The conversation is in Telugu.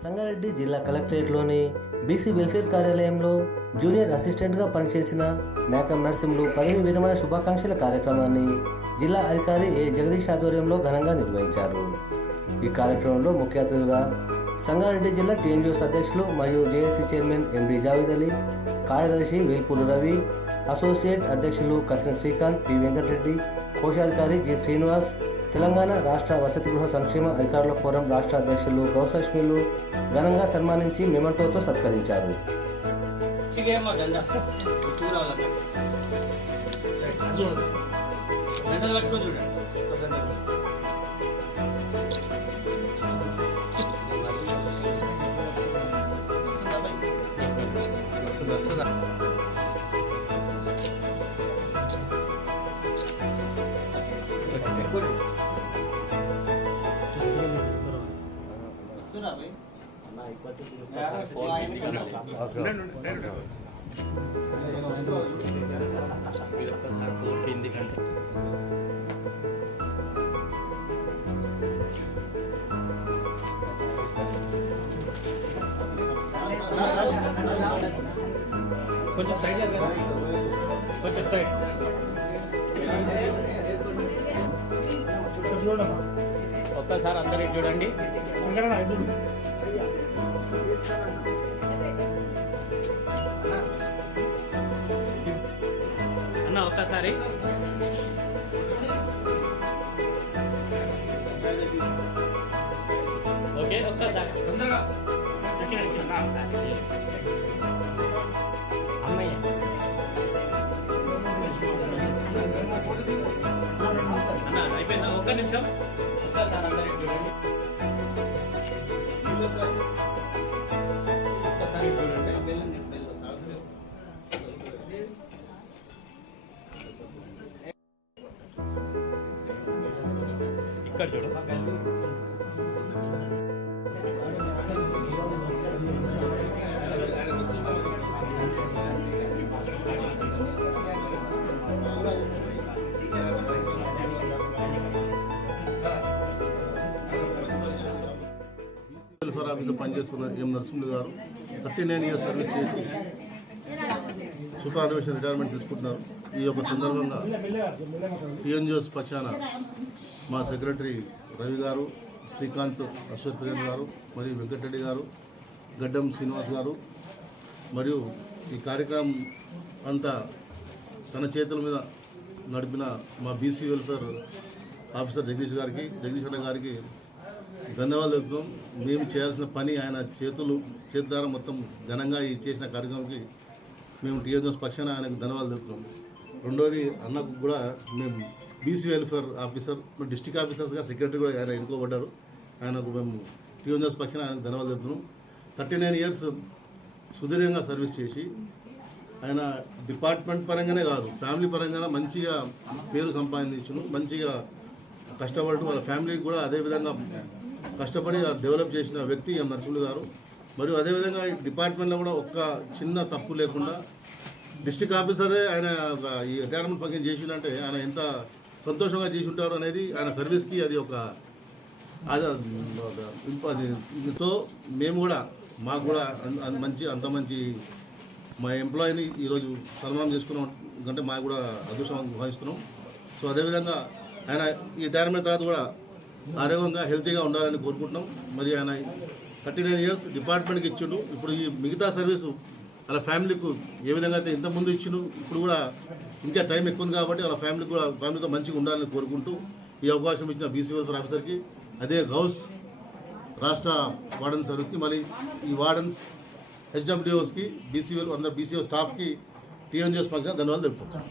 సంగారెడ్డి జిల్లా కలెక్టరేట్లోని బీసీ వెల్ఫేర్ కార్యాలయంలో జూనియర్ అసిస్టెంట్గా పనిచేసిన మేకం నరసింహులు పదవి విరమణ శుభాకాంక్షల కార్యక్రమాన్ని జిల్లా అధికారి ఏ జగదీష్ ఆధ్వర్యంలో ఘనంగా నిర్వహించారు. ఈ కార్యక్రమంలో ముఖ్య అతిథులుగా సంగారెడ్డి జిల్లా టీఎన్యూఎస్ అధ్యక్షులు మరియు JAC chairman MD Javed Ali, కార్యదర్శి వేల్పూరు రవి, అసోసియేట్ అధ్యక్షులు కసిన శ్రీకాంత్, పి వెంకటరెడ్డి, కోశాధికారి జి శ్రీనివాస్, తెలంగాణ రాష్ట్ర వసతి గృహ సంక్షేమ అధికారుల ఫోరం రాష్ట్ర అధ్యక్షులు గౌసష్మిలు ఘనంగా సన్మానించి మెమంటోతో సత్కరించారు. కొంచెం సైడ్ కొంచెం సైడ్ ఒక్కసారి అందరికి చూడండి. అన్న ఒక్కసారి ఓకే, ఒక్కసారి తొందరగా అమ్మయ్య అన్న అయిపోయిందా? ఒక్క నిమిషం ఒక్కసారి అందరికి చూడండి. ఒక్కసారి చూడండి. ఇక్కడ చూడండి. వెల్ఫేర్ ఆఫీసర్ పనిచేస్తున్న ఎం నరసింహులు గారు 39 ఇయర్స్ సర్వీస్ చేసి సూపర్ అన్వేషణ రిటైర్మెంట్ తీసుకుంటున్నారు. ఈ యొక్క సందర్భంగా టీఎన్యూఎస్ పక్షాన మా సెక్రటరీ రవి గారు, శ్రీకాంత్ అశ్వత్ ప్రెసిడెంట్ గారు, మరియు వెంకటరెడ్డి గారు, గడ్డం శ్రీనివాస్ గారు, మరియు ఈ కార్యక్రమం అంతా తన చేతుల మీద నడిపిన మా బీసీ వెల్ఫేర్ ఆఫీసర్ జగదీష్ అన్న గారికి ధన్యవాదాలు చెప్తున్నాం. మేము చేయాల్సిన పని ఆయన చేతి ద్వారా మొత్తం ఘనంగా ఈ చేసిన కార్యక్రమానికి మేము టీఎన్యూఎస్ పక్షాన ఆయనకు ధన్యవాదాలు చెప్తున్నాం. రెండోది అన్నకు కూడా మేము బీసీ వెల్ఫేర్ ఆఫీసర్, డిస్ట్రిక్ట్ ఆఫీసర్స్గా సెక్రటరీ కూడా ఆయన ఎన్నుకోబడ్డారు. ఆయనకు మేము టీఎన్యూఎస్ పక్షాన ఆయనకు ధన్యవాదాలు చెప్తున్నాం. 39 ఇయర్స్ సుదీర్ఘంగా సర్వీస్ చేసి ఆయన డిపార్ట్మెంట్ పరంగానే కాదు, ఫ్యామిలీ పరంగా మంచిగా పేరు సంపాదించును, మంచిగా కష్టపడుతూ వాళ్ళ ఫ్యామిలీకి కూడా అదేవిధంగా కష్టపడి డెవలప్ చేసిన వ్యక్తి ఎం నరసింహులు గారు. మరియు అదేవిధంగా ఈ డిపార్ట్మెంట్లో కూడా ఒక్క చిన్న తప్పు లేకుండా డిస్ట్రిక్ట్ ఆఫీసరే ఆయన ఈ రిటైర్మెంట్ ఫంక్షన్ చేసిందంటే ఆయన ఎంత సంతోషంగా చేసి ఉంటారు అనేది ఆయన సర్వీస్కి అది ఒక సో మేము కూడా మాకు కూడా అంత మంచి మా ఎంప్లాయీని ఈరోజు సన్మానం చేసుకున్నాం అంటే మాకు కూడా అదృష్టం భావిస్తున్నాం. సో అదేవిధంగా ఆయన ఈ రిటైర్మెంట్ తర్వాత కూడా ఆరోగ్యంగా హెల్తీగా ఉండాలని కోరుకుంటున్నాం. మరి ఆయన 39 ఇయర్స్ డిపార్ట్మెంట్కి ఇచ్చిండు. ఇప్పుడు ఈ మిగతా సర్వీసు వాళ్ళ ఫ్యామిలీకు ఏ విధంగా అయితే ఇంతకుముందు ఇచ్చిండు, ఇప్పుడు కూడా ఇంకా టైం ఎక్కువ ఉంది కాబట్టి వాళ్ళ ఫ్యామిలీతో మంచిగా ఉండాలని కోరుకుంటూ ఈ అవకాశం ఇచ్చిన బీసీ వెల్ఫేర్ ఆఫీసర్కి, అదే గౌస్ రాష్ట్ర వార్డెన్ సర్వీస్కి, మళ్ళీ ఈ వార్డెన్స్ హెచ్డబ్ల్యూఓస్కి, అందరు బీసీఓ స్టాఫ్కి టీఎన్యూఎస్ పక్షాన ధన్యవాదాలు తెలుపుకుంటాం.